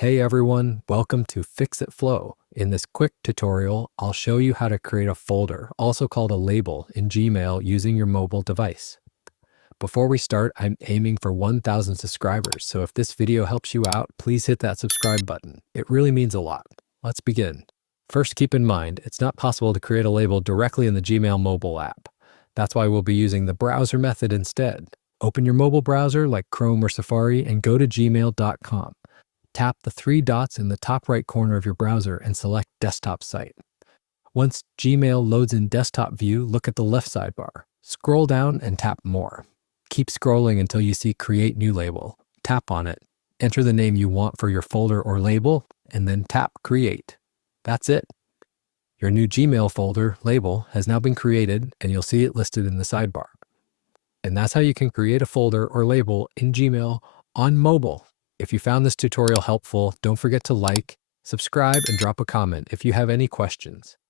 Hey everyone, welcome to Fix It Flow. In this quick tutorial, I'll show you how to create a folder, also called a label, in Gmail using your mobile device. Before we start, I'm aiming for 1,000 subscribers, so if this video helps you out, please hit that subscribe button. It really means a lot. Let's begin. First, keep in mind, it's not possible to create a label directly in the Gmail mobile app. That's why we'll be using the browser method instead. Open your mobile browser like Chrome or Safari and go to gmail.com. Tap the three dots in the top right corner of your browser and select Desktop Site. Once Gmail loads in desktop view, look at the left sidebar. Scroll down and tap More. Keep scrolling until you see Create New Label. Tap on it. Enter the name you want for your folder or label, and then tap Create. That's it. Your new Gmail folder label has now been created, and you'll see it listed in the sidebar. And that's how you can create a folder or label in Gmail on mobile. If you found this tutorial helpful, don't forget to like, subscribe, and drop a comment if you have any questions.